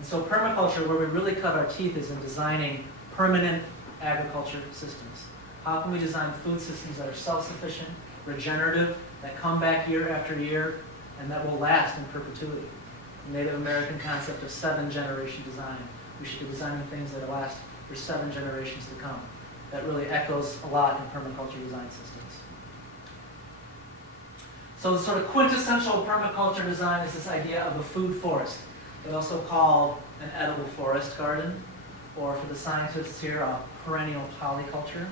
And so permaculture, where we really cut our teeth, is in designing permanent agriculture systems. How can we design food systems that are self-sufficient, regenerative, that come back year after year, and that will last in perpetuity? The Native American concept of 7-generation design. We should be designing things that last for 7 generations to come. That really echoes a lot in permaculture design systems. So the sort of quintessential permaculture design is this idea of a food forest. It's also called an edible forest garden, or for the scientists here, a perennial polyculture.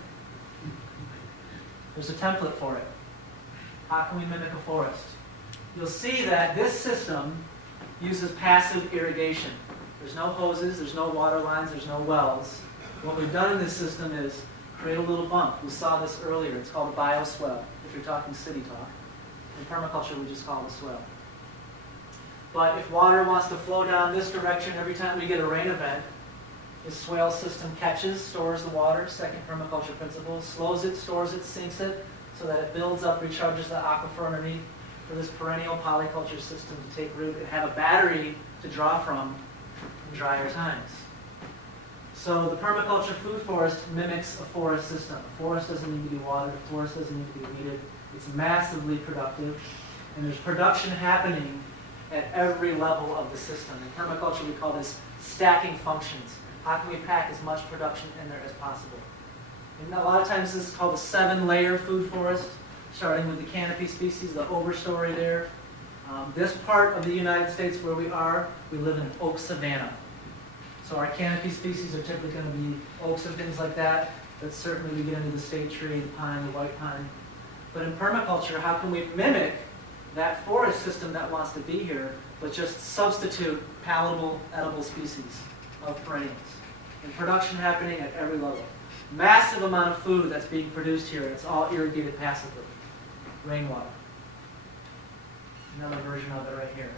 There's a template for it. How can we mimic a forest? You'll see that this system uses passive irrigation. There's no hoses, there's no water lines, there's no wells. What we've done in this system is create a little bump. We saw this earlier. It's called a bioswale, if you're talking city talk. In permaculture, we just call it a swale. But if water wants to flow down this direction every time we get a rain event, the swale system catches, stores the water, second permaculture principle, slows it, stores it, sinks it, so that it builds up, recharges the aquifer underneath for this perennial polyculture system to take root and have a battery to draw from in drier times. So the permaculture food forest mimics a forest system. A forest doesn't need to be watered, a forest doesn't need to be weeded. It's massively productive, and there's production happening at every level of the system. In permaculture, we call this stacking functions. How can we pack as much production in there as possible? And a lot of times this is called a 7-layer food forest, starting with the canopy species, the overstory there. This part of the United States where we are, we live in an oak savanna. So our canopy species are typically going to be oaks and things like that, but certainly we get into the state tree, the pine, the white pine. But in permaculture, how can we mimic that forest system that wants to be here, but just substitute palatable, edible species of perennials? And production happening at every level. Massive amount of food that's being produced here, and it's all irrigated passively. Rainwater. Another version of it right here.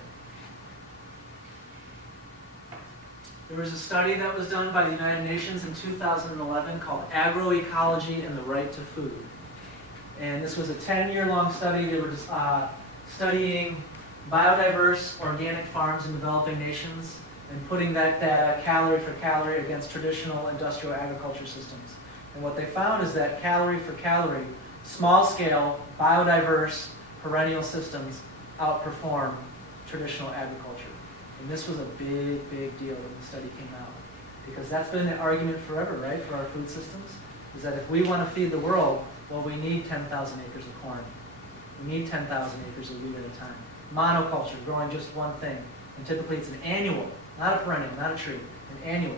There was a study that was done by the United Nations in 2011 called Agroecology and the Right to Food. And this was a 10-year-long study. They were studying biodiverse organic farms in developing nations and putting that data calorie for calorie against traditional industrial agriculture systems. And what they found is that calorie for calorie, small-scale, biodiverse, perennial systems outperform traditional agriculture. And this was a big, big deal when the study came out. Because that's been the argument forever, right, for our food systems, is that if we want to feed the world, well, we need 10,000 acres of corn. We need 10,000 acres of wheat at a time. Monoculture, growing just one thing. And typically it's an annual, not a perennial, not a tree, an annual.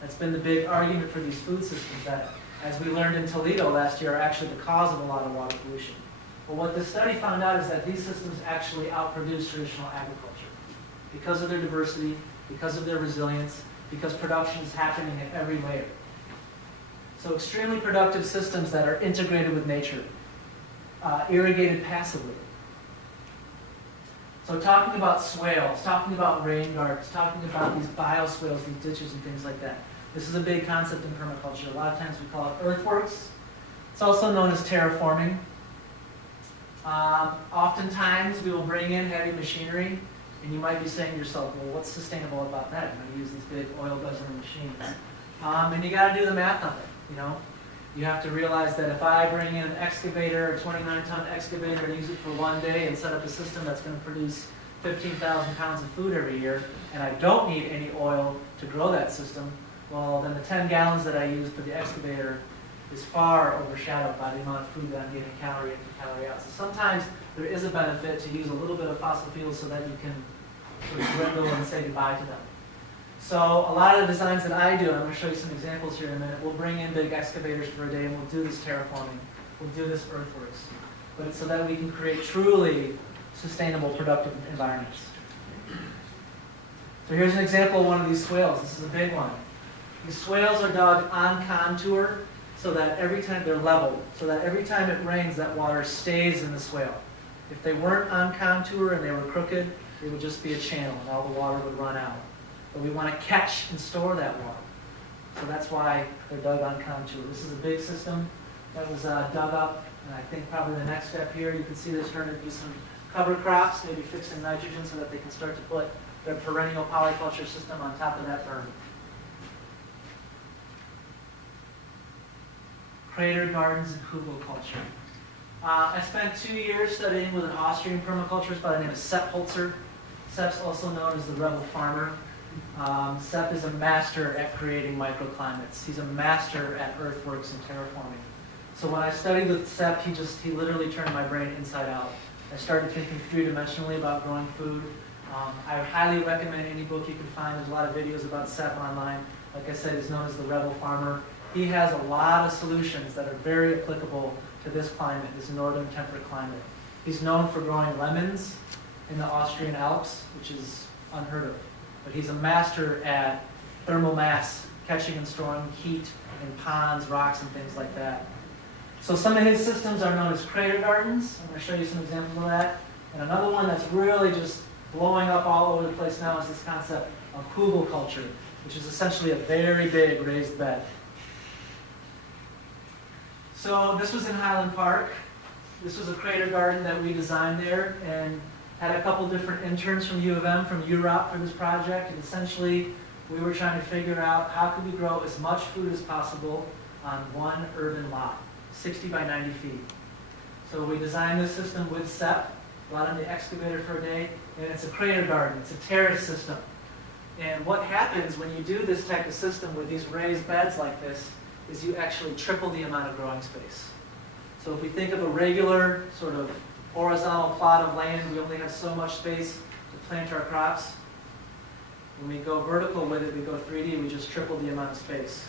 That's been the big argument for these food systems that, as we learned in Toledo last year, are actually the cause of a lot of water pollution. But what this study found out is that these systems actually outproduce traditional agriculture because of their diversity, because of their resilience, because production is happening at every layer. So extremely productive systems that are integrated with nature, irrigated passively. So talking about swales, talking about rain gardens, talking about these bioswales, these ditches and things like that. This is a big concept in permaculture. A lot of times we call it earthworks. It's also known as terraforming. Oftentimes we will bring in heavy machinery, and you might be saying to yourself, well, what's sustainable about that? I'm going to use these big oil guzzling machines. And you got to do the math on it. You know, you have to realize that if I bring in an excavator, a 29-ton excavator, and use it for one day and set up a system that's going to produce 15,000 pounds of food every year, and I don't need any oil to grow that system, well, then the 10 gallons that I use for the excavator is far overshadowed by the amount of food that I'm getting calorie in and calorie out. So sometimes there is a benefit to use a little bit of fossil fuels so that you can sort of dwindle and say goodbye to them. So a lot of the designs that I do, and I'm going to show you some examples here in a minute, we'll bring in big excavators for a day and we'll do this terraforming. We'll do this earthworks. But it's so that we can create truly sustainable, productive environments. So here's an example of one of these swales. This is a big one. These swales are dug on contour so that every time they're level, so that every time it rains, that water stays in the swale. If they weren't on contour and they were crooked, it would just be a channel and all the water would run out. But we want to catch and store that water. So that's why they're dug on contour. This is a big system that was dug up, and I think probably the next step here, you can see they're starting to do some cover crops, maybe fixing nitrogen so that they can start to put their perennial polyculture system on top of that berm. Crater gardens and hugelkultur. I spent 2 years studying with an Austrian permaculturist by the name of Sepp Holzer. Sepp's also known as the rebel farmer. Sepp is a master at creating microclimates. He's a master at earthworks and terraforming. So when I studied with Sepp, he literally turned my brain inside out. I started thinking three-dimensionally about growing food. I highly recommend any book you can find. There's a lot of videos about Sepp online. Like I said, he's known as the rebel farmer. He has a lot of solutions that are very applicable to this climate, this northern temperate climate. He's known for growing lemons in the Austrian Alps, which is unheard of. But he's a master at thermal mass, catching and storing heat in ponds, rocks, and things like that. So some of his systems are known as crater gardens. I'm going to show you some examples of that. And another one that's really just blowing up all over the place now is this concept of hugelkultur, which is essentially a very big raised bed. So this was in Highland Park. This was a crater garden that we designed there and had a couple different interns from U of M, from Europe for this project. And essentially, we were trying to figure out how could we grow as much food as possible on one urban lot, 60 by 90 feet. So we designed this system with Sepp, brought in the excavator for a day, and it's a crater garden. It's a terrace system. And what happens when you do this type of system with these raised beds like this is you actually triple the amount of growing space. So if we think of a regular sort of horizontal plot of land, we only have so much space to plant our crops. When we go vertical with it, we go 3D, we just triple the amount of space.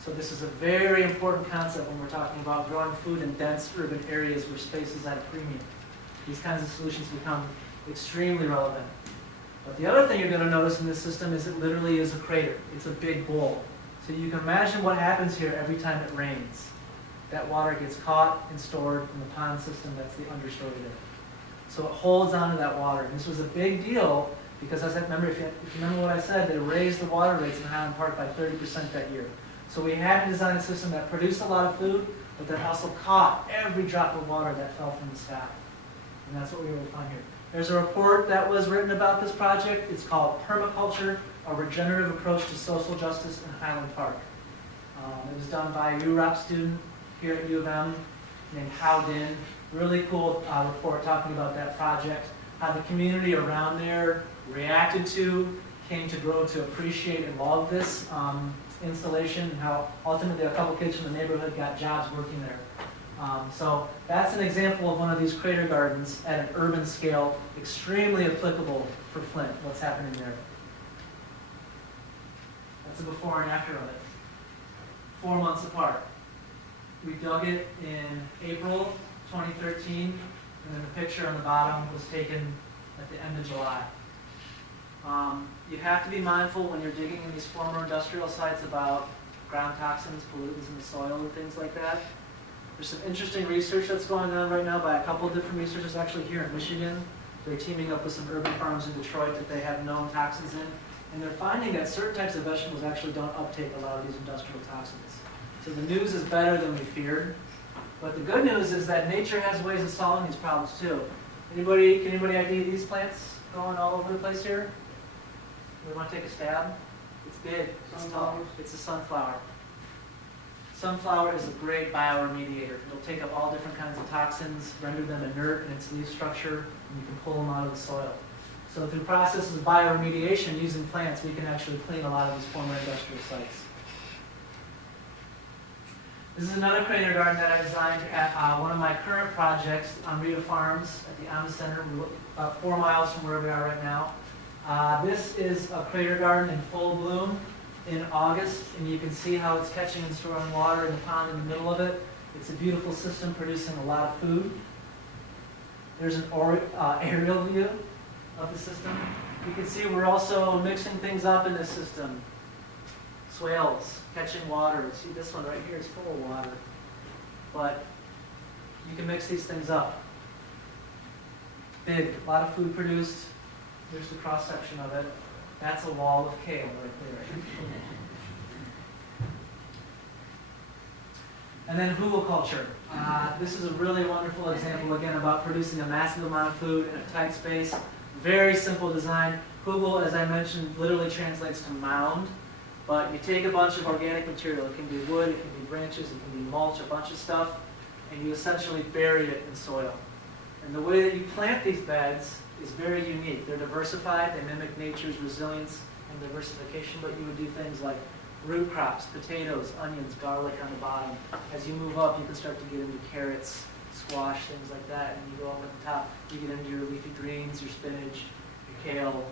So this is a very important concept when we're talking about growing food in dense urban areas where space is at a premium. These kinds of solutions become extremely relevant. But the other thing you're going to notice in this system is it literally is a crater. It's a big bowl. So you can imagine what happens here every time it rains. That water gets caught and stored in the pond system that's the understory there. So it holds onto that water. And this was a big deal because, as I remember, if you remember what I said, they raised the water rates in Highland Park by 30% that year. So we had to design a system that produced a lot of food, but that also caught every drop of water that fell from the sky. And that's what we were able to find here. There's a report that was written about this project. It's called Permaculture, a Regenerative Approach to Social Justice in Highland Park. It was done by a UROP student here at U of M named Hao Din. Really cool report talking about that project, how the community around there reacted to, came to grow to appreciate and love this installation, and how ultimately a couple kids from the neighborhood got jobs working there. So that's an example of one of these crater gardens at an urban scale, extremely applicable for Flint, what's happening there. That's a before and after of it. 4 months apart. We dug it in April 2013, and then the picture on the bottom was taken at the end of July. You have to be mindful when you're digging in these former industrial sites about ground toxins, pollutants in the soil, and things like that. There's some interesting research that's going on right now by a couple of different researchers actually here in Michigan. They're teaming up with some urban farms in Detroit that they have known toxins in. And they're finding that certain types of vegetables actually don't uptake a lot of these industrial toxins. So the news is better than we feared. But the good news is that nature has ways of solving these problems too. Can anybody ID these plants going all over the place here? We want to take a stab? It's big, it's tall, it's a sunflower. Sunflower is a great bioremediator. It'll take up all different kinds of toxins, render them inert in its leaf structure, and you can pull them out of the soil. So through processes of bioremediation using plants, we can actually clean a lot of these former industrial sites. This is another crater garden that I designed at one of my current projects on Rita Farms at the AMA Center, about 4 miles from where we are right now. This is a crater garden in full bloom in August, and you can see how it's catching and storing water in the pond in the middle of it. It's a beautiful system producing a lot of food. There's an aerial view of the system. You can see we're also mixing things up in this system. Swales, catching water. See, this one right here is full of water. But you can mix these things up. Big, a lot of food produced. Here's the cross-section of it. That's a wall of kale right there. And then hugelkultur. This is a really wonderful example, again, about producing a massive amount of food in a tight space. Very simple design. Hugel, as I mentioned, literally translates to mound, but you take a bunch of organic material. It can be wood, it can be branches, it can be mulch, a bunch of stuff, and you essentially bury it in soil. And the way that you plant these beds is very unique. They're diversified, they mimic nature's resilience and diversification, but you would do things like root crops, potatoes, onions, garlic on the bottom. As you move up, you can start to get into carrots, squash, things like that, and you go up at the top, you get into your leafy greens, your spinach, your kale,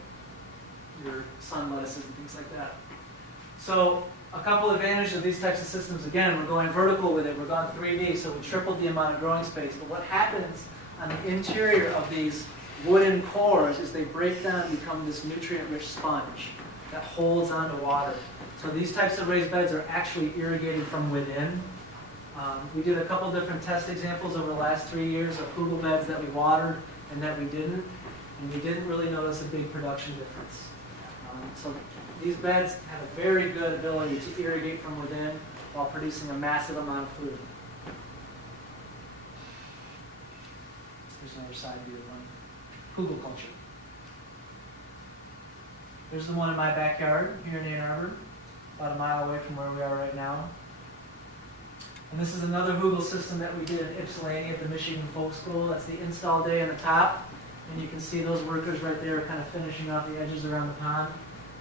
your sun lettuces, and things like that. So a couple advantages of these types of systems, again, we're going vertical with it, we're going 3D, so we tripled the amount of growing space. But what happens on the interior of these wooden cores is they break down and become this nutrient-rich sponge that holds onto water. So these types of raised beds are actually irrigated from within. We did a couple different test examples over the last 3 years of Hugel beds that we watered and that we didn't, and we didn't really notice a big production difference. So these beds have a very good ability to irrigate from within while producing a massive amount of food. Here's another side view of one. Hugel culture. There's the one in my backyard here in Ann Arbor, about a mile away from where we are right now. And this is another Hugel system that we did in Ypsilanti at the Michigan Folk School. That's the install day on the top. And you can see those workers right there kind of finishing off the edges around the pond.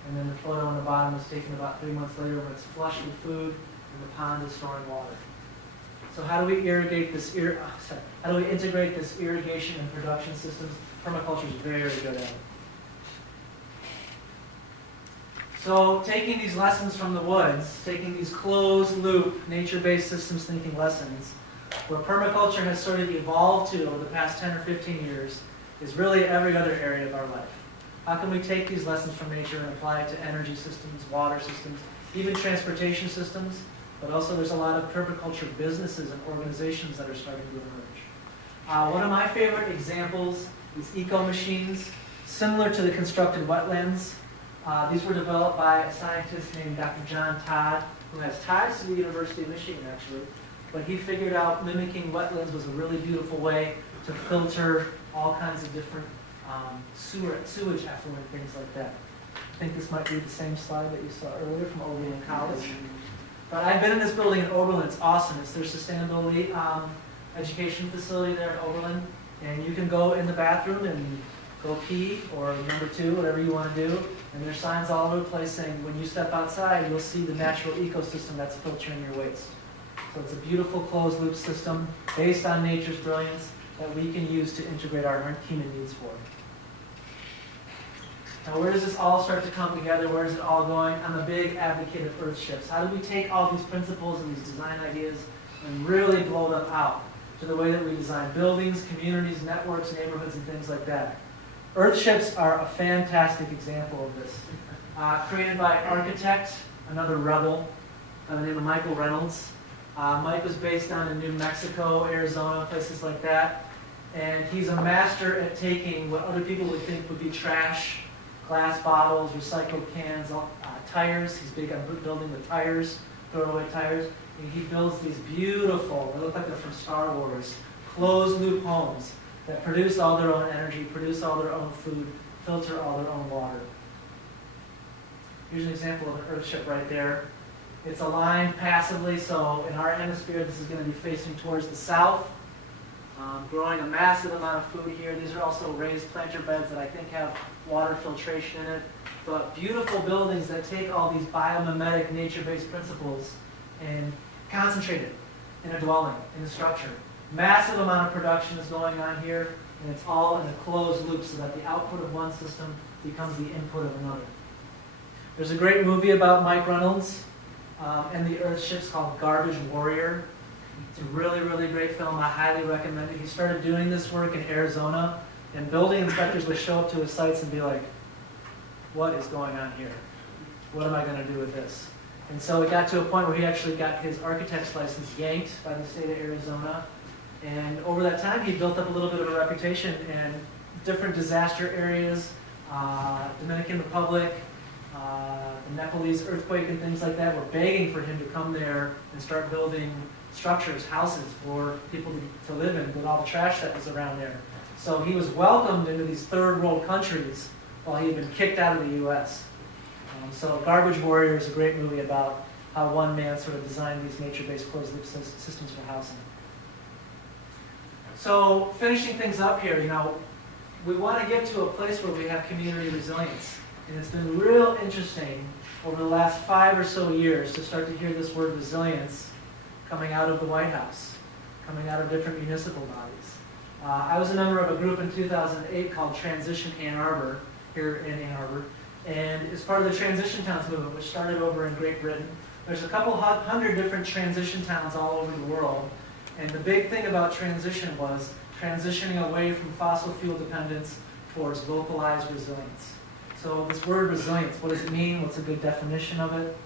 And then the photo on the bottom was taken about 3 months later when it's flush with food and the pond is storing water. So how do we irrigate this? How do we integrate this irrigation and production systems? Permaculture is very good at it. So taking these lessons from the woods, taking these closed-loop, nature-based systems thinking lessons, where permaculture has sort of evolved to over the past 10 or 15 years, is really every other area of our life. How can we take these lessons from nature and apply it to energy systems, water systems, even transportation systems? But also there's a lot of permaculture businesses and organizations that are starting to emerge. One of my favorite examples is eco-machines, similar to the constructed wetlands. These were developed by a scientist named Dr. John Todd, who has ties to the University of Michigan, actually. But he figured out mimicking wetlands was a really beautiful way to filter all kinds of different sewage effluent, things like that. I think this might be the same slide that you saw earlier from Oberlin College. But I've been in this building in Oberlin. It's awesome. It's their sustainability education facility there at Oberlin. And you can go in the bathroom and go pee, or number 2, whatever you want to do. And there's signs all over the place saying when you step outside, you'll see the natural ecosystem that's filtering your waste. So it's a beautiful closed loop system based on nature's brilliance that we can use to integrate our human needs for. Now where does this all start to come together? Where is it all going? I'm a big advocate of earth shifts. How do we take all these principles and these design ideas and really blow them out to the way that we design buildings, communities, networks, neighborhoods, and things like that? Earth shifts are a fantastic example of this. Created by an architect, another rebel, by the name of Michael Reynolds. Mike was based down in New Mexico, Arizona, places like that. And he's a master at taking what other people would think would be trash, glass bottles, recycled cans, tires. He's big on building with tires, throwaway tires. And he builds these beautiful, they look like they're from Star Wars, closed-loop homes that produce all their own energy, produce all their own food, filter all their own water. Here's an example of an earth ship right there. It's aligned passively, so in our hemisphere, this is going to be facing towards the south, growing a massive amount of food here. These are also raised planter beds that I think have water filtration in it. But beautiful buildings that take all these biomimetic, nature-based principles and concentrate it in a dwelling, in a structure. Massive amount of production is going on here, and it's all in a closed loop so that the output of one system becomes the input of another. There's a great movie about Mike Reynolds and the earth ships called Garbage Warrior. It's a really, really great film. I highly recommend it. He started doing this work in Arizona, and building inspectors would show up to his sites and be like, what is going on here? What am I going to do with this? And so it got to a point where he actually got his architect's license yanked by the state of Arizona. And over that time, he built up a little bit of a reputation in different disaster areas, Dominican Republic, the Nepalese earthquake and things like that were begging for him to come there and start building structures, houses for people to live in with all the trash that was around there. So he was welcomed into these third world countries while he had been kicked out of the U.S. So Garbage Warrior is a great movie about how one man sort of designed these nature-based closed-loop systems for housing. So finishing things up here, we want to get to a place where we have community resilience. And it's been real interesting over the last 5 or so years to start to hear this word resilience coming out of the White House, coming out of different municipal bodies. I was a member of a group in 2008 called Transition Ann Arbor, here in Ann Arbor, and it's part of the Transition Towns movement, which started over in Great Britain. There's a couple hundred different transition towns all over the world, and the big thing about transition was transitioning away from fossil fuel dependence towards localized resilience. So this word resilience, what does it mean? What's a good definition of it?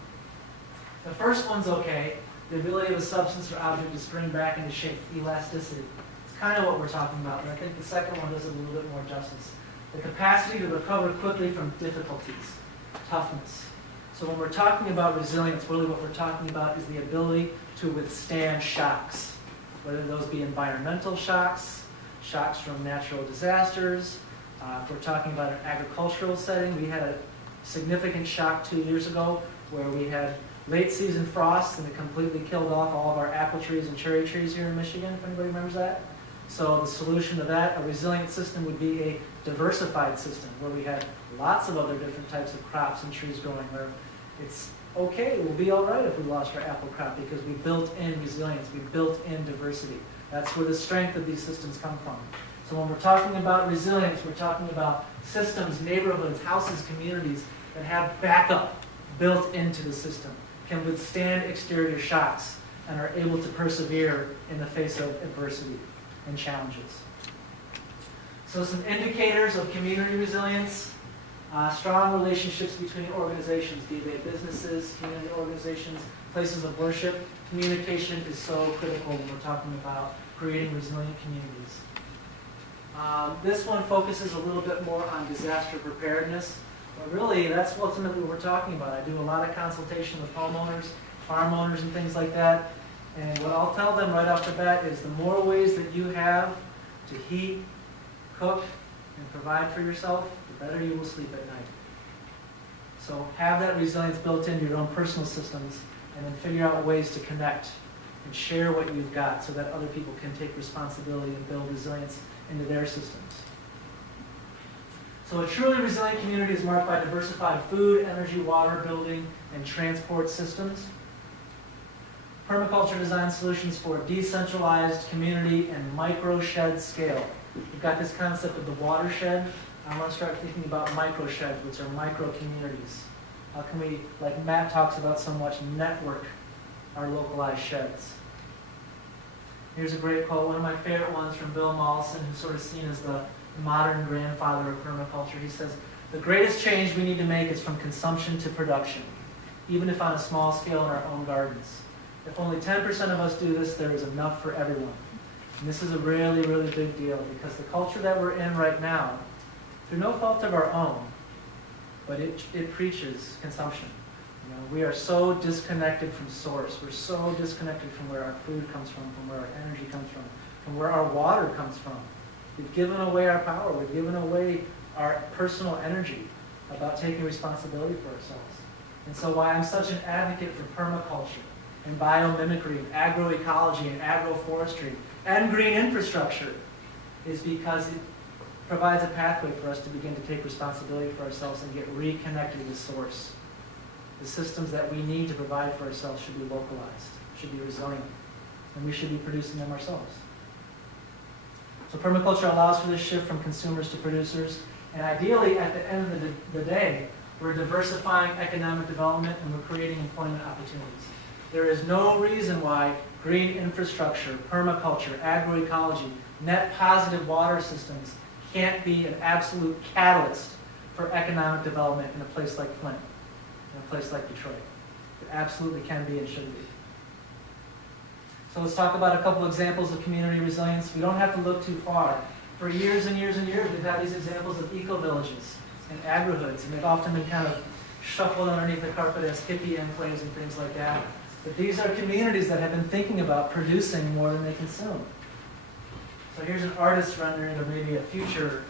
The first one's okay, the ability of a substance or object to spring back into shape, elasticity. It's kind of what we're talking about, but I think the second one does it a little bit more justice. The capacity to recover quickly from difficulties, toughness. So when we're talking about resilience, really what we're talking about is the ability to withstand shocks, whether those be environmental shocks, shocks from natural disasters. If we're talking about an agricultural setting, we had a significant shock 2 years ago where we had late season frosts and it completely killed off all of our apple trees and cherry trees here in Michigan, if anybody remembers that. So the solution to that, a resilient system, would be a diversified system where we had lots of other different types of crops and trees growing, where it's okay, we'll be all right if we lost our apple crop because we built in resilience, we built in diversity. That's where the strength of these systems come from. So when we're talking about resilience, we're talking about systems, neighborhoods, houses, communities that have backup built into the system, can withstand exterior shocks, and are able to persevere in the face of adversity and challenges. So some indicators of community resilience: strong relationships between organizations, be they businesses, community organizations, places of worship. Communication is so critical when we're talking about creating resilient communities. This one focuses a little bit more on disaster preparedness, but really that's ultimately what we're talking about. I do a lot of consultation with homeowners, farm owners, and things like that, and what I'll tell them right off the bat is the more ways that you have to heat, cook, and provide for yourself, the better you will sleep at night. So have that resilience built into your own personal systems, and then figure out ways to connect and share what you've got so that other people can take responsibility and build resilience into their systems. So a truly resilient community is marked by diversified food, energy, water, building, and transport systems. Permaculture designs solutions for decentralized community and micro-shed scale. We've got this concept of the watershed. I want to start thinking about micro-sheds, which are micro-communities. How can we, like Matt talks about so much, network our localized sheds? Here's a great quote, one of my favorite ones from Bill Mollison, who's sort of seen as the modern grandfather of permaculture. He says, "The greatest change we need to make is from consumption to production, even if on a small scale in our own gardens. If only 10% of us do this, there is enough for everyone." And this is a really, really big deal because the culture that we're in right now, through no fault of our own, but it preaches consumption. We are so disconnected from source. We're so disconnected from where our food comes from where our energy comes from where our water comes from. We've given away our power. We've given away our personal energy about taking responsibility for ourselves. And so why I'm such an advocate for permaculture and biomimicry and agroecology and agroforestry and green infrastructure is because it provides a pathway for us to begin to take responsibility for ourselves and get reconnected with source. The systems that we need to provide for ourselves should be localized, should be resilient, and we should be producing them ourselves. So permaculture allows for this shift from consumers to producers, and ideally, at the end of the day, we're diversifying economic development and we're creating employment opportunities. There is no reason why green infrastructure, permaculture, agroecology, net positive water systems can't be an absolute catalyst for economic development in a place like Flint, in a place like Detroit. It absolutely can be and should be. So let's talk about a couple examples of community resilience. We don't have to look too far. For years and years and years, we've had these examples of eco-villages and agri-hoods, and they've often been kind of shuffled underneath the carpet as hippie enclaves and things like that. But these are communities that have been thinking about producing more than they consume. So here's an artist's rendering of maybe a future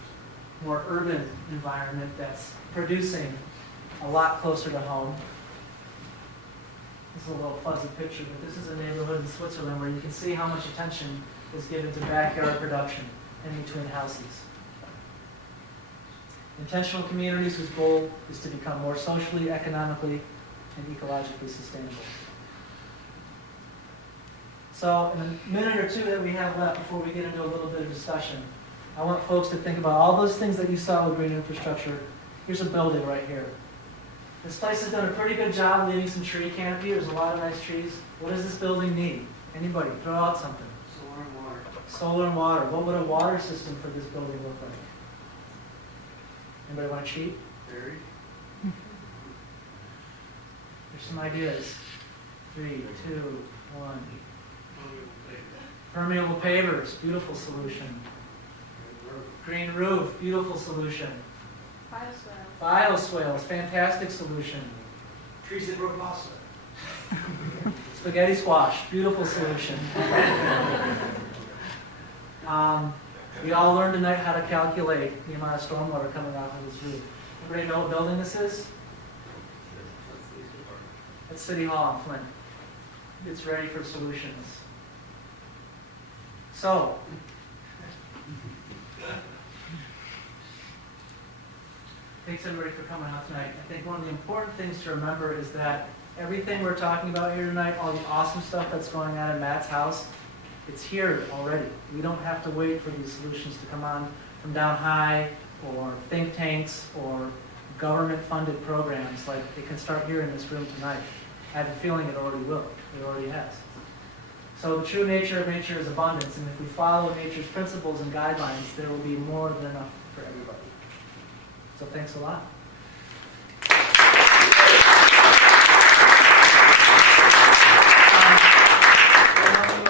more urban environment that's producing a lot closer to home. This is a little fuzzy picture, but this is a neighborhood in Switzerland where you can see how much attention is given to backyard production in between houses. Intentional communities whose goal is to become more socially, economically, and ecologically sustainable. So in a minute or two that we have left before we get into a little bit of discussion, I want folks to think about all those things that you saw with green infrastructure. Here's a building right here. This place has done a pretty good job leaving some tree canopy. There's a lot of nice trees. What does this building need? Anybody? Throw out something. Solar and water. Solar and water. What would a water system for this building look like? Anybody want to cheat? Buried. There's some ideas. 3, 2, 1. Permeable pavers, beautiful solution. Green roof, beautiful solution. Bioswales, fantastic solution. Trees that grow pasta. Spaghetti squash, beautiful solution. We all learned tonight how to calculate the amount of stormwater coming off of this roof. Everybody know what building this is? It's City Hall in Flint. It's ready for solutions. So, thanks everybody for coming out tonight. I think one of the important things to remember is that everything we're talking about here tonight, all the awesome stuff that's going on in Matt's house, it's here already. We don't have to wait for these solutions to come on from down high or think tanks or government-funded programs. Like, it can start here in this room tonight. I have a feeling it already will. It already has. So the true nature of nature is abundance, and if we follow nature's principles and guidelines, there will be more than enough for everybody. So thanks a lot.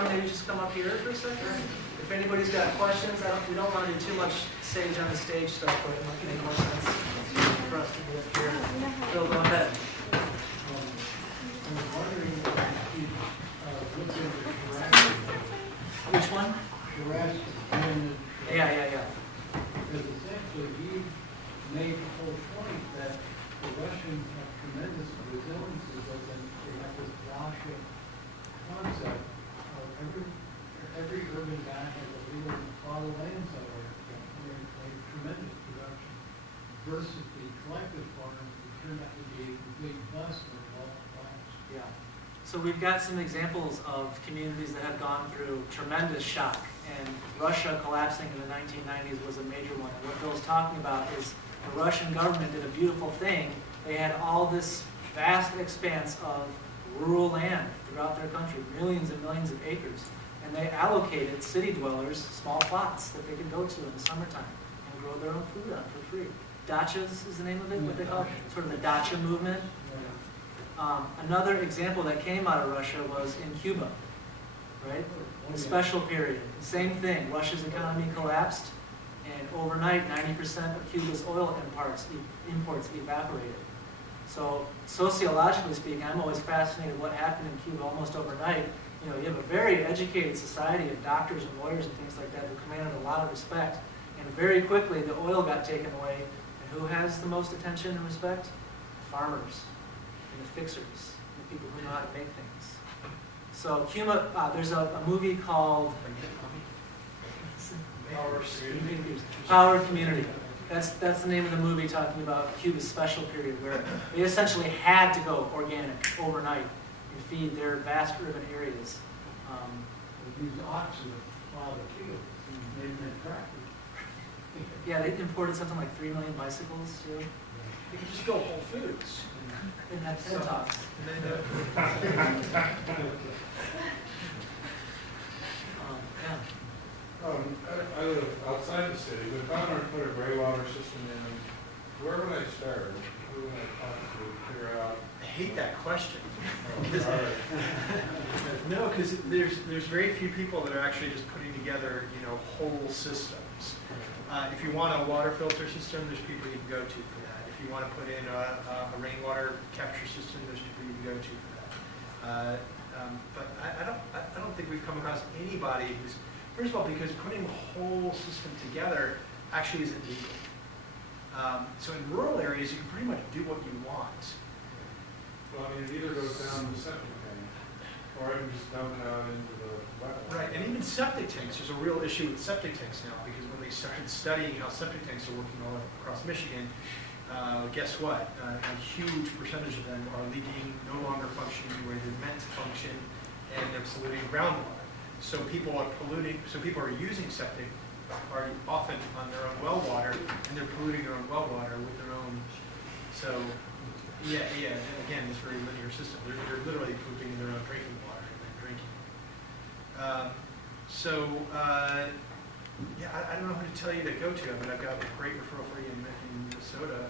Maybe just come up here for a second. If anybody's got questions, we don't want to do too much sage on the stage stuff, but it might make more sense for us to be up here. Bill, go ahead. Which one? Yeah. Because essentially he made the whole point that the Russians have tremendous resiliences, as in they have this Russia concept of every urban guy has a little plot of land somewhere that make tremendous production versus the collective farms that turned out to be a complete bust when it all collapsed. Yeah. So we've got some examples of communities that have gone through tremendous shock, and Russia collapsing in the 1990s was a major one. And what Bill's talking about is the Russian government did a beautiful thing. They had all this vast expanse of rural land throughout their country, millions and millions of acres, and they allocated city dwellers small plots that they could go to in the summertime and grow their own food on for free. Dachas is the name of it, what they call it, sort of the dacha movement. Another example that came out of Russia was in Cuba, right? The special period. Same thing, Russia's economy collapsed, and overnight 90% of Cuba's oil imports evaporated. So sociologically speaking, I'm always fascinated what happened in Cuba almost overnight. You know, you have a very educated society of doctors and lawyers and things like that who commanded a lot of respect, and very quickly the oil got taken away, and who has the most attention and respect? Farmers. And the fixers, the people who know how to make things. So Cuba, there's a movie called Power of Community. That's the name of the movie talking about Cuba's special period where they essentially had to go organic overnight and feed their vast urban areas. They used oxen to plow the fields and made them tractors. Yeah, they imported something like 3 million bicycles too. You can just go Whole Foods. And have TED Talks. I live outside the city, but if I want to put a gray water system in, where would I start? Who would I talk to figure out? I hate that question. All right. No, because there's very few people that are actually just putting together, whole systems. If you want a water filter system, there's people you can go to for that. If you want to put in a rainwater capture system, there's people you can go to for that. But I don't think we've come across anybody who's, first of all, because putting a whole system together actually isn't legal. So in rural areas, you can pretty much do what you want. Well, I mean, it either goes down the septic tank, or I can just dump it out into the wetland. Right, and even septic tanks, there's a real issue with septic tanks now, because when they started studying how septic tanks are working all across Michigan, guess what? A huge percentage of them are leaking, no longer functioning the way they're meant to function, and they're polluting groundwater. So people are using septic are often on their own well water, and they're polluting their own well water with their own. So, yeah. And again, this very linear system. They're literally polluting their own drinking water and then drinking. Yeah, I don't know who to tell you to go to. I mean, I've got a great referral for you in Minnesota.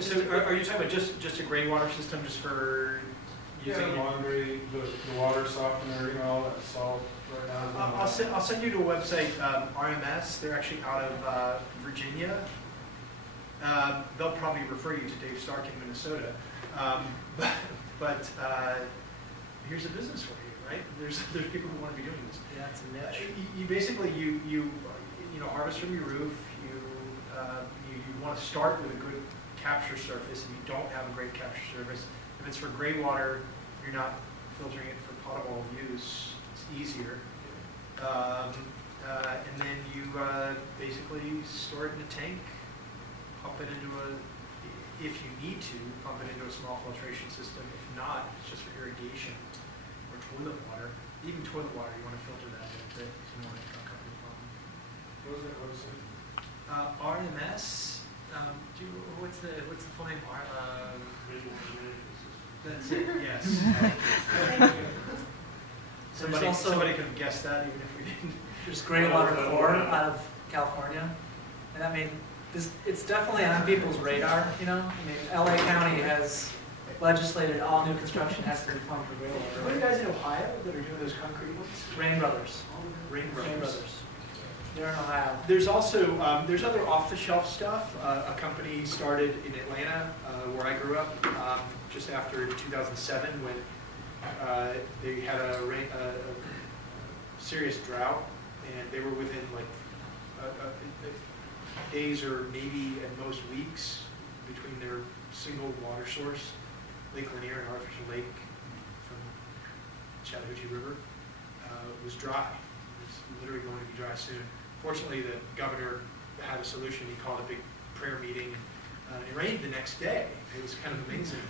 So are you talking about just a gray water system just for using? Yeah, laundry, the water softener, all that salt right now. I'll send you to a website, RMS. They're actually out of Virginia. They'll probably refer you to Dave Stark in Minnesota. But here's a business for you, right? There's people who want to be doing this. Yeah, it's a niche. You basically harvest from your roof. You want to start with a good capture surface, and you don't have a great capture surface. If it's for gray water, you're not filtering it for potable use. It's easier. And then you basically store it in a tank, pump it into if you need to, pump it into a small filtration system. If not, it's just for irrigation or toilet water. Even toilet water, you want to filter that a little bit because you don't want to cook up your problem. What was that website? RMS. What's the full name? That's it. Yes. Somebody could have guessed that even if we didn't. There's Gray Water Corps out of California, and I mean, it's definitely on people's radar. I mean, LA County has legislated all new construction has to be pumped for gray water. What are you guys in Ohio that are doing those concrete ones? Rain Brothers. Rain Brothers. They're in Ohio. There's also there's other off-the-shelf stuff. A company started in Atlanta, where I grew up, just after 2007, when they had a serious drought, and they were within like days or maybe at most weeks between their single water source, Lake Lanier, an artificial lake from Chattahoochee River, was dry. It's literally going to be dry soon. Fortunately, the governor had a solution. He called a big prayer meeting, and it rained the next day. It was kind of amazing.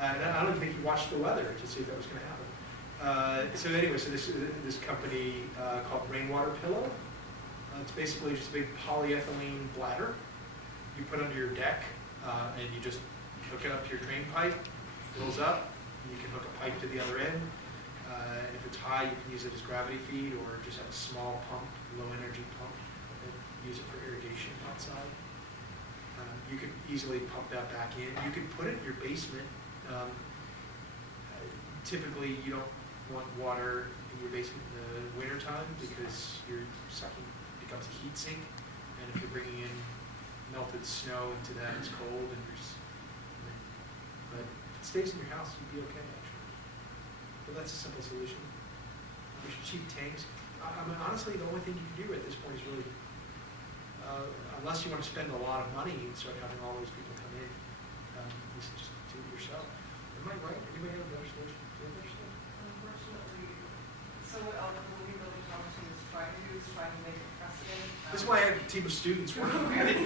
And I don't think he watched the weather to see if that was going to happen. So anyway, this company called Rainwater Pillow. It's basically just a big polyethylene bladder you put under your deck, and you just hook it up to your drain pipe, fills up, and you can hook a pipe to the other end. And if it's high, you can use it as gravity feed, or just have a small pump, low energy pump, and use it for irrigation outside. You could easily pump that back in. You could put it in your basement. Typically, you don't want water in your basement in the wintertime because your sucking becomes a heat sink, and if you're bringing in melted snow into that, it's cold, and but if it stays in your house, you'd be okay actually. But that's a simple solution. There's cheap tanks. I mean, honestly, the only thing you can do at this point is really, unless you want to spend a lot of money and start having all those people come in, is just do it yourself. Am I right? Anybody have a better solution? Unfortunately, so what the Living Building Council is trying to do is trying to make it precedent. This is why I have a team of students working on it.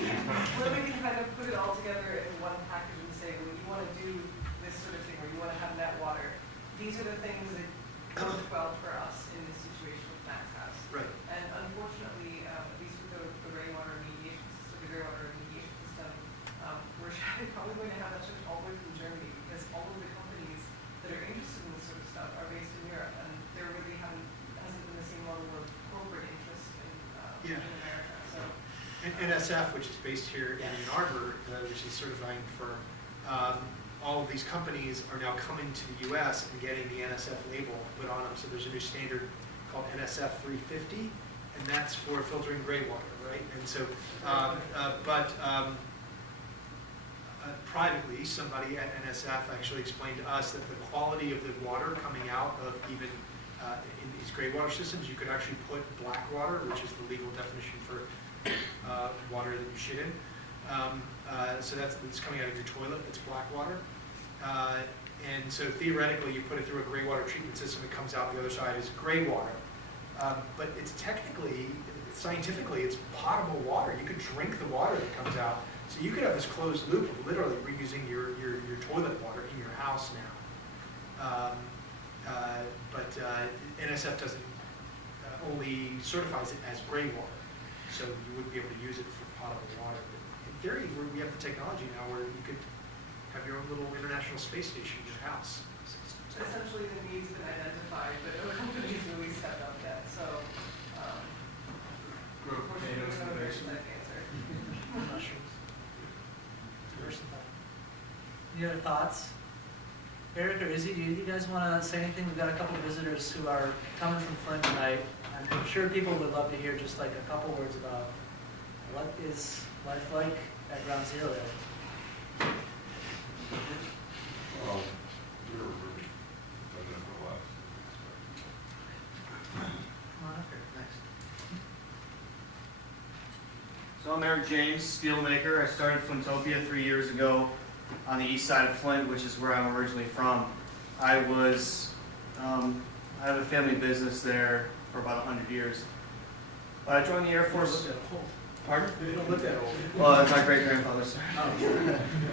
Where we can kind of put it all together in one package and say, when you want to do this sort of thing, or you want to have net water, these are the things that work well for us in this situation with Max House. Right. And unfortunately, at least with the rainwater remediation system, the greywater remediation system, we're probably going to have that shift all the way from Germany, because all of the companies that are interested in this sort of stuff are based in Europe, and there really hasn't been the same level of corporate interest in America. So. And NSF, which is based here in Ann Arbor, which is a certifying firm, all of these companies are now coming to the U.S. and getting the NSF label put on them. So there's a new standard called NSF 350, and that's for filtering gray water, right? And so, privately, somebody at NSF actually explained to us that the quality of the water coming out of even in these gray water systems, you could actually put black water, which is the legal definition for water that you shit in. So it's coming out of your toilet, it's black water. And so theoretically, you put it through a gray water treatment system, it comes out the other side as gray water. But it's technically, scientifically, it's potable water. You could drink the water that comes out. So you could have this closed loop of literally reusing your toilet water in your house now. But NSF doesn't only certifies it as gray water, so you wouldn't be able to use it for potable water. But in theory, we have the technology now where you could have your own little international space station in your house. Essentially, the need's been identified, but no company's really stepped up yet, so, Grow unfortunately, potatoes in the we're not basement. that answer. Mushrooms. Diversify. Any other thoughts? Eric or Izzy, do you guys want to say anything? We've got a couple visitors who are coming from Flint tonight. I'm sure people would love to hear just like a couple words about what is life like at Ground Zero there. Well, we were really living in the last. Come on up here, next. So I'm Eric James, steelmaker. I started Flintopia 3 years ago on the east side of Flint, which is where I'm originally from. I had a family business there for about 100 years. But I joined the Air Force. Pardon? They don't look that old. Well, that's my great-grandfather's. Oh,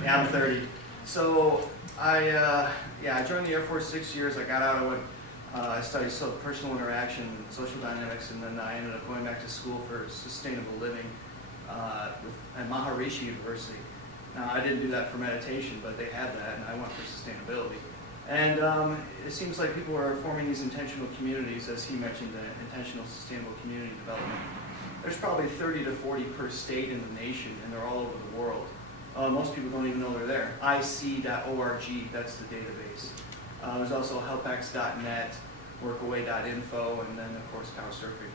Yeah, I'm 30. So I joined the Air Force 6 years. I got out, I studied personal interaction, social dynamics, and then I ended up going back to school for sustainable living at Maharishi University. Now, I didn't do that for meditation, but they had that, and I went for sustainability. And it seems like people are forming these intentional communities, as he mentioned, the intentional sustainable community development. There's probably 30 to 40 per state in the nation, and they're all over the world. Most people don't even know they're there. IC.org, that's the database. There's also helpx.net, workaway.info, and then, of course, couchsurfing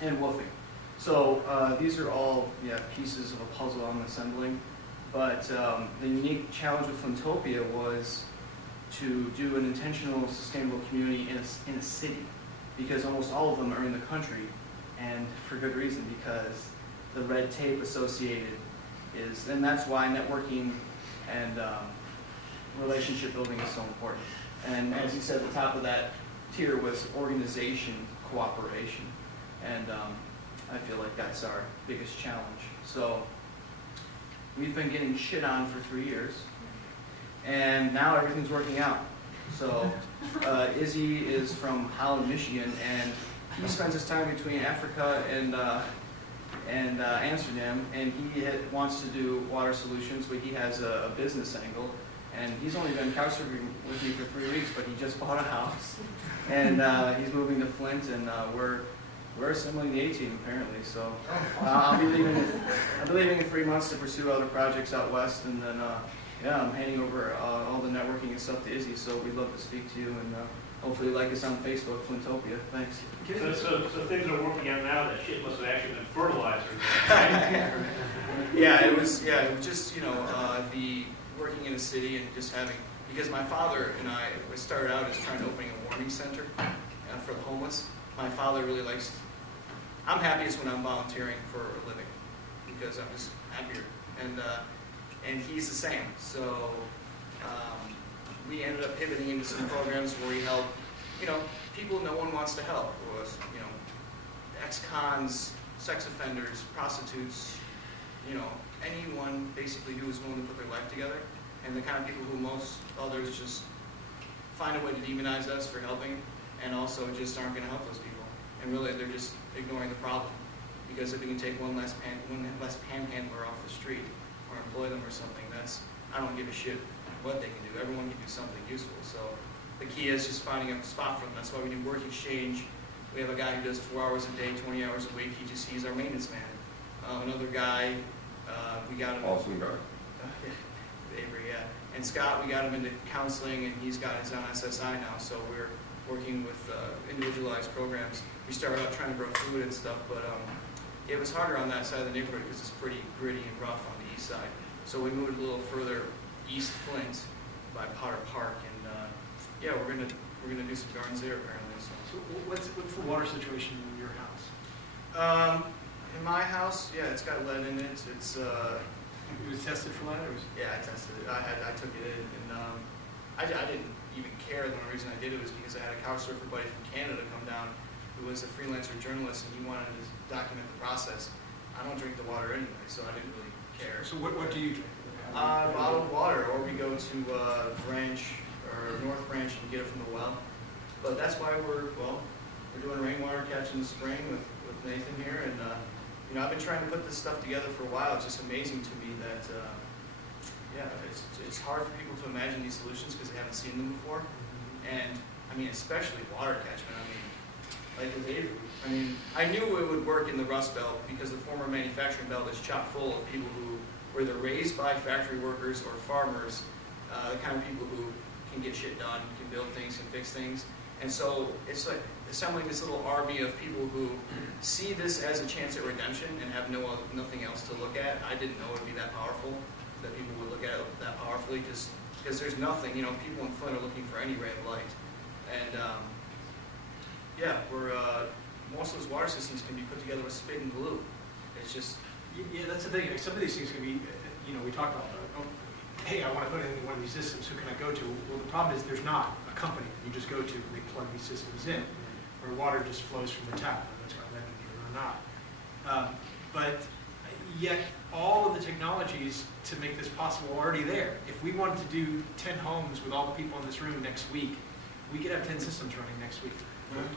and woofing. So these are all pieces of a puzzle I'm assembling. But the unique challenge with Flintopia was to do an intentional, sustainable community in a city, because almost all of them are in the country, and for good reason, because the red tape associated is, and that's why networking and relationship building is so important. And as you said, the top of that tier was organization, cooperation, and I feel like that's our biggest challenge. So we've been getting shit on for 3 years, and now everything's working out. So Izzy is from Holland, Michigan, and he spends his time between Africa and Amsterdam, and he wants to do water solutions, but he has a business angle. And he's only been couchsurfing with me for 3 weeks, but he just bought a house, and he's moving to Flint, and we're assembling the A-team apparently. So I'll be leaving in 3 months to pursue other projects out west, and then I'm handing over all the networking and stuff to Izzy. So we'd love to speak to you, and hopefully like us on Facebook, Flintopia. Thanks. So things are working out now. That shit must have actually been fertilizer. Yeah, it was just the working in a city and just having, because my father and I started out as trying to open a warming center for the homeless. My father really likes, I'm happiest when I'm volunteering for a living, because I'm just happier, and he's the same. So we ended up pivoting into some programs where we help, people no one wants to help, ex-cons, sex offenders, prostitutes, anyone basically who is willing to put their life together, and the kind of people who most others just find a way to demonize us for helping, and also just aren't going to help those people. And really, they're just ignoring the problem, because if we can take one less panhandler off the street or employ them or something, I don't give a shit what they can do. Everyone can do something useful. So the key is just finding a spot for them. That's why we do work exchange. We have a guy who does 4 hours a day, 20 hours a week. He's our maintenance man. Another guy, we got him. Awesome guy. Avery, yeah. And Scott, we got him into counseling, and he's got his own SSI now. So we're working with individualized programs. We started out trying to grow food and stuff, but it was harder on that side of the neighborhood because it's pretty gritty and rough on the east side. So we moved a little further east Flint by Potter Park, and we're gonna do some gardens there apparently. So. So what's the water situation in your house? In my house, yeah, it's got lead in it. It's It was tested for lead, or was? yeah, I tested it. I took it in, and I didn't even care. The only reason I did it was because I had a couch surfer buddy from Canada come down, who was a freelancer journalist, and he wanted to document the process. I don't drink the water anyway, so I didn't really care. So what do you drink? Bottled water, or we go to Branch or North Branch and get it from the well. But that's why we're doing rainwater catch in the spring with Nathan here, and you know, I've been trying to put this stuff together for a while. It's just amazing to me that it's hard for people to imagine these solutions because they haven't seen them before. And I mean, especially water catchment. I mean, like with Avery. I mean, I knew it would work in the Rust Belt because the former manufacturing belt is chock full of people who were either raised by factory workers or farmers, the kind of people who can get shit done, can build things, can fix things. And so it's like assembling this little army of people who see this as a chance at redemption and have nothing else to look at. I didn't know it would be that powerful, that people would look at it that powerfully, just because there's nothing, you know, people in Flint are looking for any ray of light. And yeah, most of those water systems can be put together with spit and glue. It's just, Yeah, that's the thing. Some of these things can be, you know, we talked about, hey, I want to put in one of these systems, who can I go to? Well, the problem is there's not a company you just go to and they plug these systems in, where water just flows from the tap, whether it's got lead in it or not. But yet, all of the technologies to make this possible are already there. If we wanted to do 10 homes with all the people in this room next week, we could have 10 systems running next week.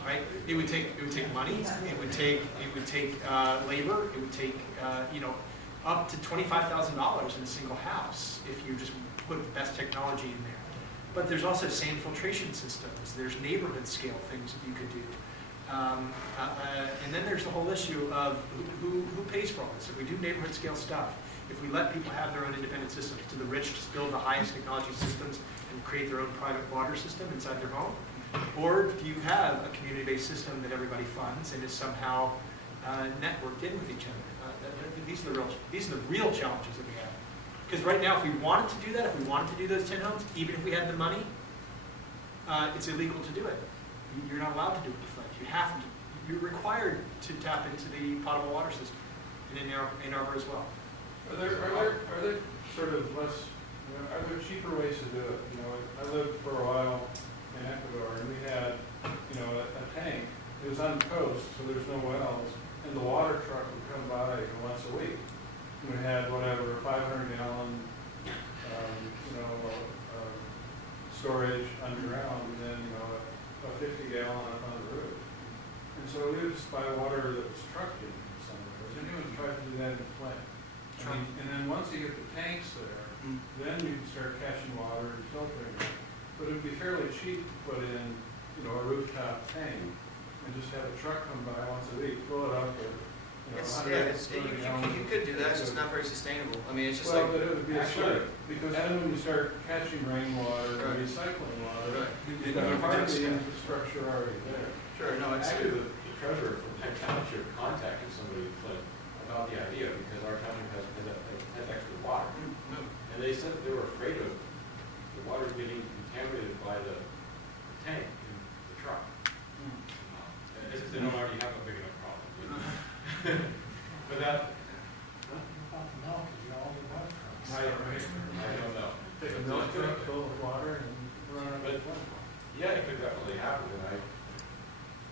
Right? It would take money. It would take labor. It would take you know, up to $25,000 in a single house if you just put the best technology in there. But there's also sand filtration systems. There's neighborhood scale things that you could do. And then there's the whole issue of who pays for all this. If we do neighborhood scale stuff, if we let people have their own independent systems, do the rich just build the highest technology systems and create their own private water system inside their home? Or do you have a community-based system that everybody funds and is somehow networked in with each other? These are the real challenges that we have. Because right now, if we wanted to do that, if we wanted to do those 10 homes, even if we had the money, it's illegal to do it. You're not allowed to do it with Flint. You have to. You're required to tap into the potable water system, and in Ann Arbor as well. Are there sort of less, you know, are there cheaper ways to do it? You know, I lived for a while in Ecuador, and we had, you know, a tank. It was on the coast, so there's no wells, and the water truck would come by once a week. We had whatever 500-gallon, you know, storage underground, and then you know a 50-gallon up on the roof. And so we would just buy water that was trucked in somewhere. Has anyone tried to do that in Flint? I mean, and then once you get the tanks there, then you can start catching water and filtering it. But it'd be fairly cheap to put in, you know, a rooftop tank and just have a truck come by once a week, fill it up with, you know, 130 gallons. You could do that. It's just not very sustainable. I mean, it's just Well, like but it would be absurd, because then when you start catching rainwater and recycling water, you've got part of the infrastructure already there. sure. No, it's Actually, the treasurer from Penn Township contacted somebody in Flint about the idea, because our township has extra water. And they said that they were afraid of the water getting contaminated by the tank in the truck. As if they don't already have a big enough problem. You know? But that, About the milk, you know, all the water trucks. I don't know. Take a milk truck full of water and run it But- with water. Yeah, it could definitely happen, and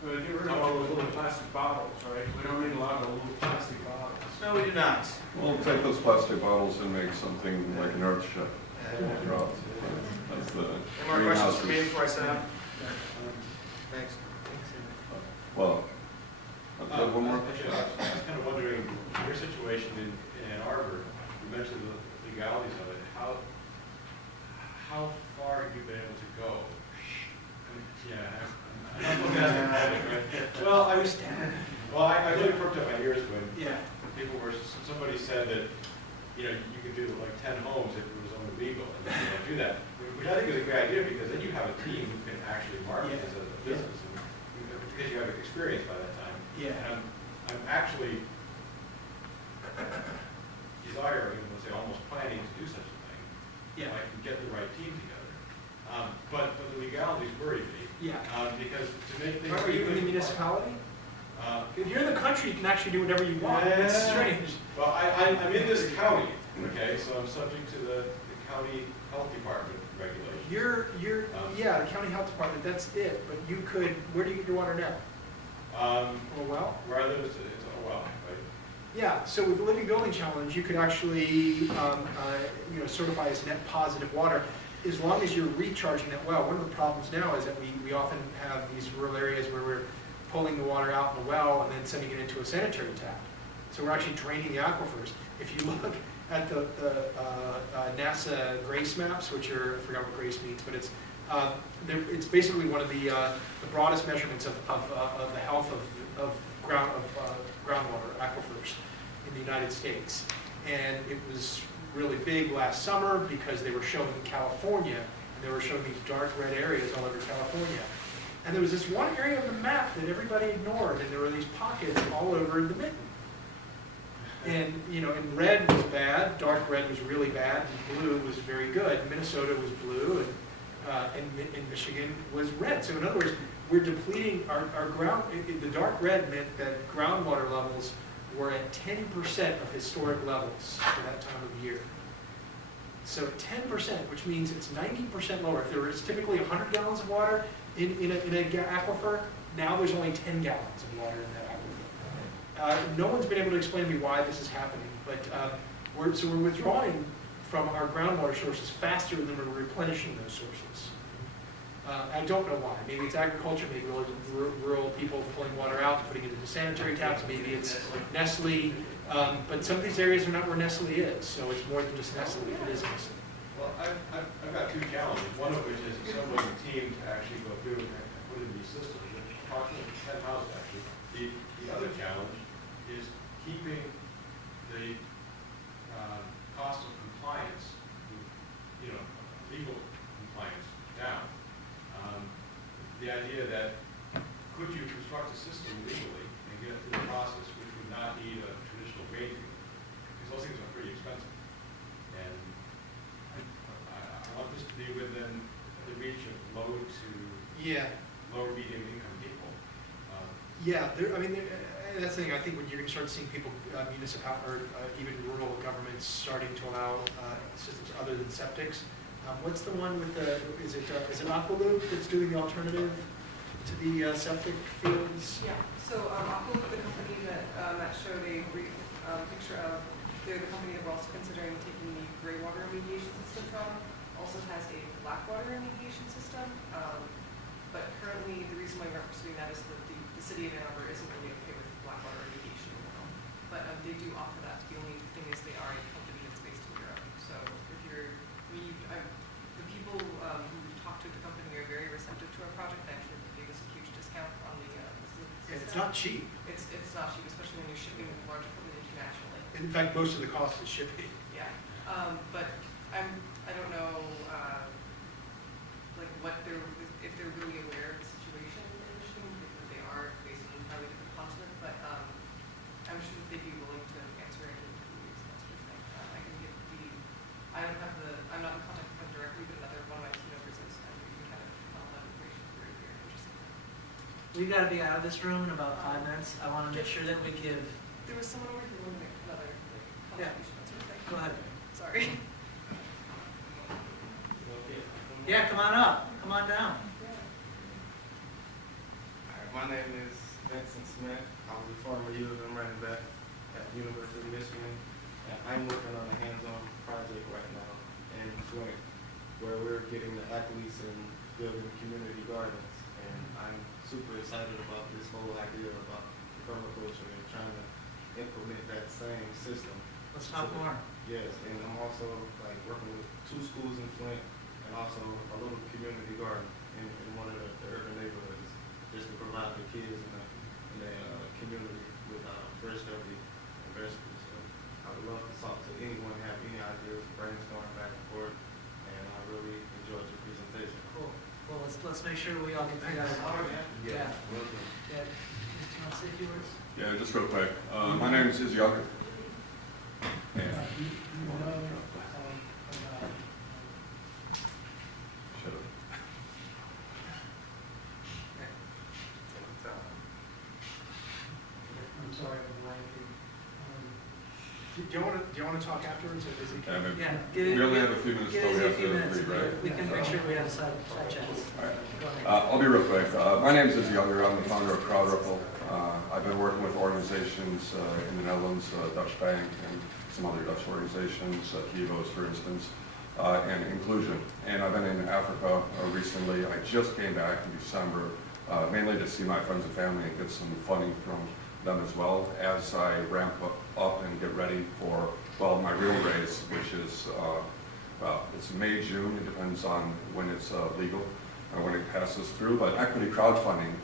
But get rid of all those little plastic bottles, right? We don't need a lot of little plastic bottles. no, we do not. Well, take those plastic bottles and make something like an earth ship. Drop. That's the Any more questions for me greenhouses. before I sit down? Thanks. Well, I have one more. Actually, I was kind of wondering, your situation in Ann Arbor, you mentioned the legalities of it. How far have you been able to go? Well, I was. Well, I really perked up my ears when somebody said that, you know, you could do like 10 homes if it was only legal, and you can't do that. Which I think is a great idea, because then you have a team who can actually market this as a business, and because you have experience by that time. Yeah. And I'm actually desiring, let's say, almost planning to do such a thing. Yeah. If I can get the right team together. But the legalities worry me. Yeah. Because to make things If you're in the country, you can actually do whatever you want. It's Yeah. strange. Well, I'm in this county, okay, so I'm subject to the county health department regulations. Yeah, the county health department, that's it, but you could, where do you get your water now? From a well? Where I live, it's a well, right? Yeah, so with the Living Building Challenge, you could actually, certify as net positive water, as long as you're recharging that well. One of the problems now is that we often have these rural areas where we're pulling the water out in the well and then sending it into a sanitary tap. So we're actually draining the aquifers. If you look at the NASA GRACE maps, which are, I forgot what GRACE means, but it's basically one of the broadest measurements of the health of groundwater aquifers in the United States. And it was really big last summer because they were showing California, and they were showing these dark red areas all over California. And there was this one area on the map that everybody ignored, and there were these pockets all over the mitten. And, and red was bad, dark red was really bad, and blue was very good. Minnesota was blue, and Michigan was red. So in other words, we're depleting our ground. The dark red meant that groundwater levels were at 10% of historic levels for that time of year. So 10%, which means it's 90% lower. If there was typically 100 gallons of water in an aquifer, now there's only 10 gallons of water in that aquifer. No one's been able to explain to me why this is happening, but we're withdrawing from our groundwater sources faster than we're replenishing those sources. I don't know why. Maybe it's agriculture, maybe rural people pulling water out and putting it into sanitary taps, maybe it's Nestle, but some of these areas are not where Nestle is, so it's more than just Nestle if it is Nestle. Well, I've got two challenges, one of which is assembling a team to actually go through and put in these systems, approximately 10 houses actually. The other challenge is keeping the cost of compliance, legal compliance down. The idea that could you construct a system legally and get through the process which would not need a traditional grade fee? Because those things are pretty expensive. And I want this to be within the reach of low to lower medium income people. That's the thing. I think when you're going to start seeing people, municipal or even rural governments starting to allow systems other than septics. What's the one with is it Aqualoop that's doing the alternative to the septic fields? Yeah, so Aqualoop, the company that Matt showed a brief picture of, they're the company that we're also considering taking the gray water remediation system from, also has a black water remediation system. But currently, the reason why we're not pursuing that is that the city of Ann Arbor isn't really okay with black water remediation now. But they do offer that. The only thing is they are a company that's based in Europe. So if the people who talk to the company are very receptive to our project. They actually gave us a huge discount on the And it's not cheap. It's not cheap, especially when you're shipping large equipment internationally. In fact, most of the cost is shipping. Yeah, but I don't know, if they're really aware of the situation in Michigan, because they are based in a entirely different continent, but I'm sure that they'd be willing to answer any inquiries, that sort of thing. I can get I'm not in contact with them directly, but another one of my team members is, and we can kind of funnel that information through here, interesting. We've got to be out of this room in about 5 minutes. I want to make sure that we give. There was someone over here wanting another Yeah. contribution, that sort of thing. Go ahead. Sorry. Yeah, come on up. Come on down. My name is Vincent Smith. I was a former U of M running back at the University of Michigan. And I'm working on a hands-on project right now in Flint, where we're getting the athletes and building community gardens. And I'm super excited about this whole idea about permaculture and trying to implement that same system. Let's talk more. Yes, and I'm also working with 2 schools in Flint and also a little community garden in one of the urban neighborhoods, just to provide the kids in the community with fresh, healthy vegetables. So I would love to talk to anyone, have any ideas, brainstorm back and forth, and I really enjoyed your presentation. Cool. Well, let's make sure we all get together. Yeah. Welcome. Yeah. Do you want to say a few words? Yeah, just real quick. My name is Izzy Ucker. And shut up. you want to talk afterwards, or is it? Yeah, maybe. Yeah, We only have a few minutes give till we us a have few to minutes. leave, right? We can make sure we have side chats. All right. Go ahead. I'll be real quick. My name is Izzy Younger. I'm the founder of CrowdRipple. I've been working with organizations in the Netherlands, Dutch Bank, and some other Dutch organizations, Kivos, for instance, and inclusion. And I've been in Africa recently. I just came back in December, mainly to see my friends and family and get some funding from them as well as I ramp up and get ready for, well, my real race, which is, well, it's May, June. It depends on when it's legal. When it passes through, but equity crowdfunding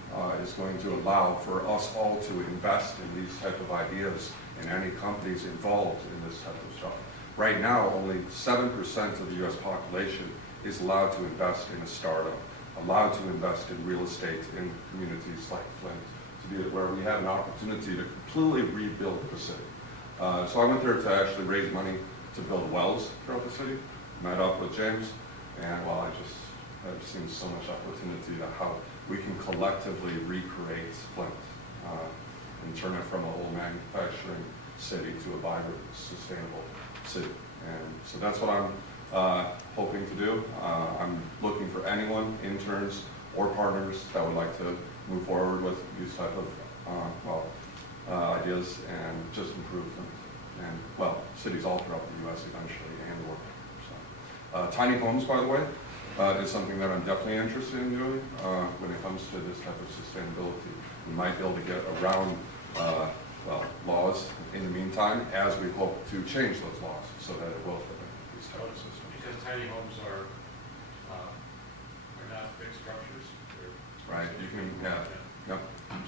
is going to allow for us all to invest in these type of ideas and any companies involved in this type of stuff. Right now, only 7% of the US population is allowed to invest in a startup, allowed to invest in real estate in communities like Flint, to be where we have an opportunity to completely rebuild the city. So I went there to actually raise money to build wells throughout the city, met up with James, and well, I've seen so much opportunity to how we can collectively recreate Flint and turn it from a whole manufacturing city to a vibrant, sustainable city. And so that's what I'm hoping to do. I'm looking for anyone, interns or partners that would like to move forward with these type of ideas and just improve them. And well, cities all throughout the U.S. eventually and the world. So, tiny homes, by the way, is something that I'm definitely interested in doing when it comes to this type of sustainability. We might be able to get around well, laws in the meantime as we hope to change those laws so that it will fit these type of systems. Because tiny homes are not big structures. Right, you can, yeah, yep.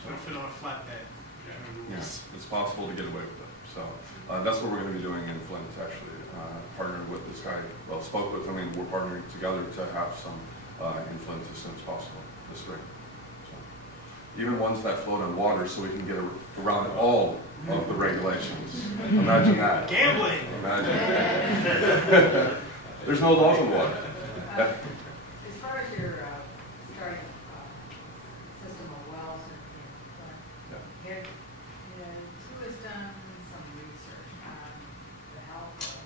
So fit on a flat bed. Yes, it's possible to get away with it. So that's what we're going to be doing in Flint, actually, partnering with this guy. Well, spoke with him, and we're partnering together to have some in Flint as soon as possible this spring. So, even ones that float on water, so we can get around all of the regulations. Imagine that. Gambling. Imagine. There's no laws on water. As far as your starting system of wells and who has done some research on the health of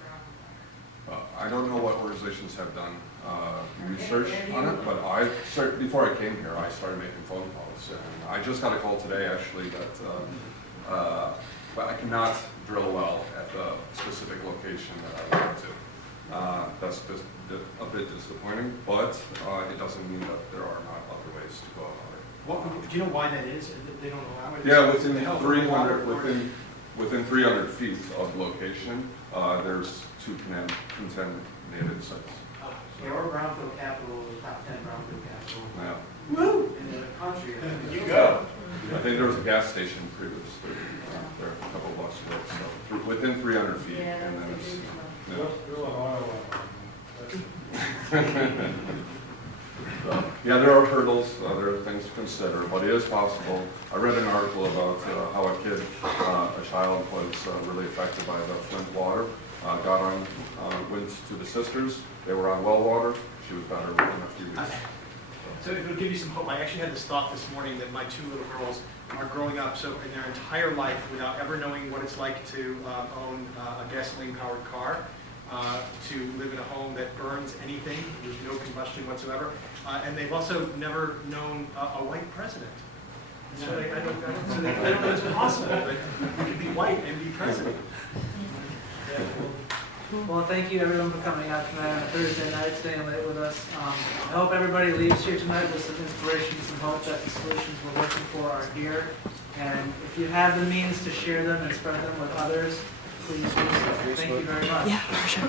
groundwater? I don't know what organizations have done research on it, but before I came here, I started making phone calls. And I just got a call today, actually, that I cannot drill a well at the specific location that I want to. That's just a bit disappointing, but it doesn't mean that there are not other ways to go about it. Do you know why that is? They don't allow it? Yeah, within 300 feet of the location, there's 2 contaminated sites. Yeah, we're brownfield capital, the top 10 brownfield capital Yeah. Woo! in the country. You go. I think there was a gas station previously, there a couple of blocks away, so within 300 feet, Yeah, and then that's a it's. huge one. Drill an oil well. So, yeah, there are hurdles, there are things to consider, but it is possible. I read an article about how a child was really affected by the Flint water, got on, went to the sisters, they were on well water, she was better within a few weeks. So it'll give you some hope. I actually had this thought this morning that my 2 little girls are growing up so in their entire life without ever knowing what it's like to own a gasoline-powered car, to live in a home that burns anything, there's no combustion whatsoever, and they've also never known a white president. So I don't know it's possible that we could be white and be president. Well, thank you everyone for coming out tonight on a Thursday night, staying late with us. I hope everybody leaves here tonight with some inspiration, some hope that the solutions we're working for are here. And if you have the means to share them and spread them with others, please do so. Thank you very much. Yeah, for sure.